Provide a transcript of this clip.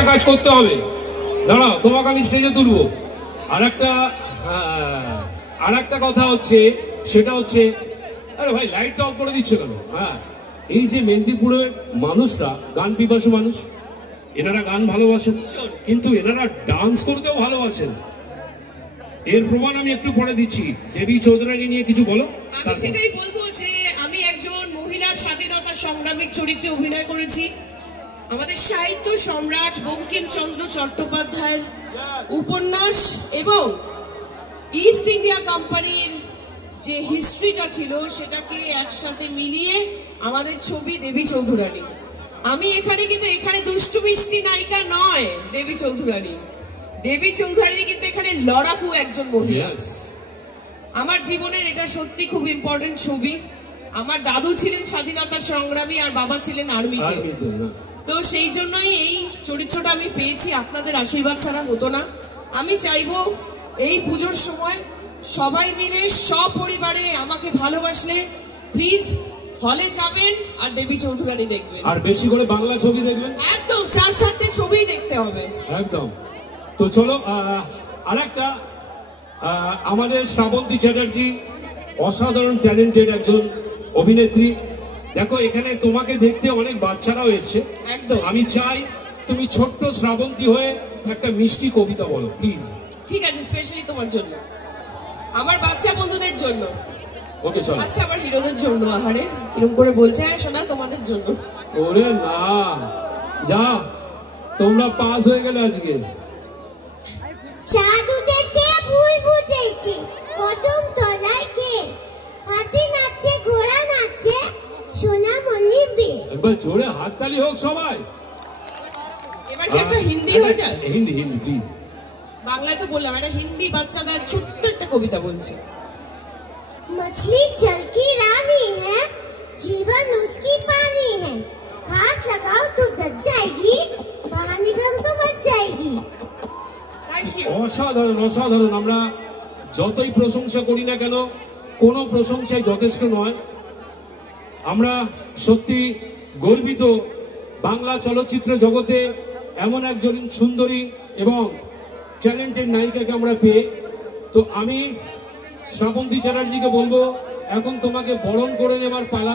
একটা কাজ করতে হবে, দাঁড়াও তোমাকে আমি স্টেজে তুলবো। আর একটা কথা হচ্ছে, সেটা হচ্ছে, আরে ভাই লাইটটা অফ করে দিচ্ছে কেন? হ্যাঁ, এই যে মেদিনীপুরের মানুষরা গান পিপাসু মানুষ, এনারা গান ভালোবাসেন, কিন্তু এনারা ডান্স করতেও ভালোবাসেন। এর প্রমাণ আমি একটু পরে দিচ্ছি। দেবী চৌধুরানী নিয়ে কিছু বলো। আমি সেটাই বলবো যে আমি একজন মহিলা স্বাধীনতা সংগ্রামীর চরিত্রে অভিনয় করেছি। আমাদের সাহিত্য সম্রাট বঙ্কিমচন্দ্র চট্টোপাধ্যায়ের উপন্যাস এবং ইস্ট ইন্ডিয়া কোম্পানির যে হিস্ট্রিটা ছিল সেটাকে একসাথে মিলিয়ে আমাদের ছবি দেবী চৌধুরানী। আমি এখানে কিন্তু এখানে দুষ্টু মিষ্টি নায়িকা নয় দেবী চৌধুরানী। দেবী চৌধুরানী কিন্তু এখানে লড়াকু একজন মহিলা। আমার জীবনের এটা সত্যি খুব ইম্পর্টেন্ট ছবি। আমার দাদু ছিলেন স্বাধীনতা সংগ্রামী আর বাবা ছিলেন আর্মিতে। তো সেই জন্যই এই চরিত্রটা আমি পেয়েছি, আপনাদের আশীর্বাদ ছাড়া হতো না। আমি চাইবো এই পুজোর সময় সবাই মিলে সপরিবারে আমাকে ভালোবাসলে প্লিজ হলে যাবেন আর দেবী চৌধুরানী দেখবেন, আর বেশি করে বাংলা ছবি দেখবেন। একদম 4-4টে ছবি দেখতে হবে একদম। তো চলো আরেকটা, আমাদের শ্রাবন্তী চ্যাটার্জি অসাধারণ ট্যালেন্টেড একজন অভিনেত্রী। দেখো এখানে তোমাকে দেখতে অনেক বাচ্চারাও এসছে। একদম। আমি চাই তুমি ছোট্ট শ্রাবন্তী হয়ে একটা মিষ্টি কবিতা বলো প্লিজ। ঠিক আছে, স্পেশালি তোমার জন্য, আমার বাচ্চা বন্ধুদের জন্য। ওকে চলো। আচ্ছা, আমার হিরোদের জন্য। আহারে কিরকম করে বলছে, শোনা তোমাদের জন্য। ওরে না, যা তোমরা পাস হয়ে গেলে আজকে। চাঁদ উঠেছে, ভুল বুঝেছে, কদম তলায় কে, হাতি নাচছে, ঘোড়া নাচছে, সোনা মনি বে। একবার জোরে হাততালি হোক সবাই। এবার কি একটা হিন্দি হয়ে যায়? হিন্দি হিন্দি প্লিজ। বাংলায় তো বললাম, একটা হিন্দি বাচ্চাদের ছোট্ট একটা কবিতা বলছে। मछली जल की रानी है, जीवन उसकी पानी है, हाथ लगाओ तो दब जाएगी, बाहर निकालो तो मच जाएगी। অসাধারণ অসাধারণ। আমরা যতই প্রশংসা করি না কেন, কোনো প্রশংসাই যথেষ্ট নয়। আমরা সত্যি গর্বিত বাংলা চলচ্চিত্র জগতে এমন একজন সুন্দরী এবং ট্যালেন্টেড নায়িকাকে আমরা পেয়ে। তো আমি শ্রাবন্তী চ্যাটার্জিকে বলবো, এখন তোমাকে বরণ করে নেবার পালা।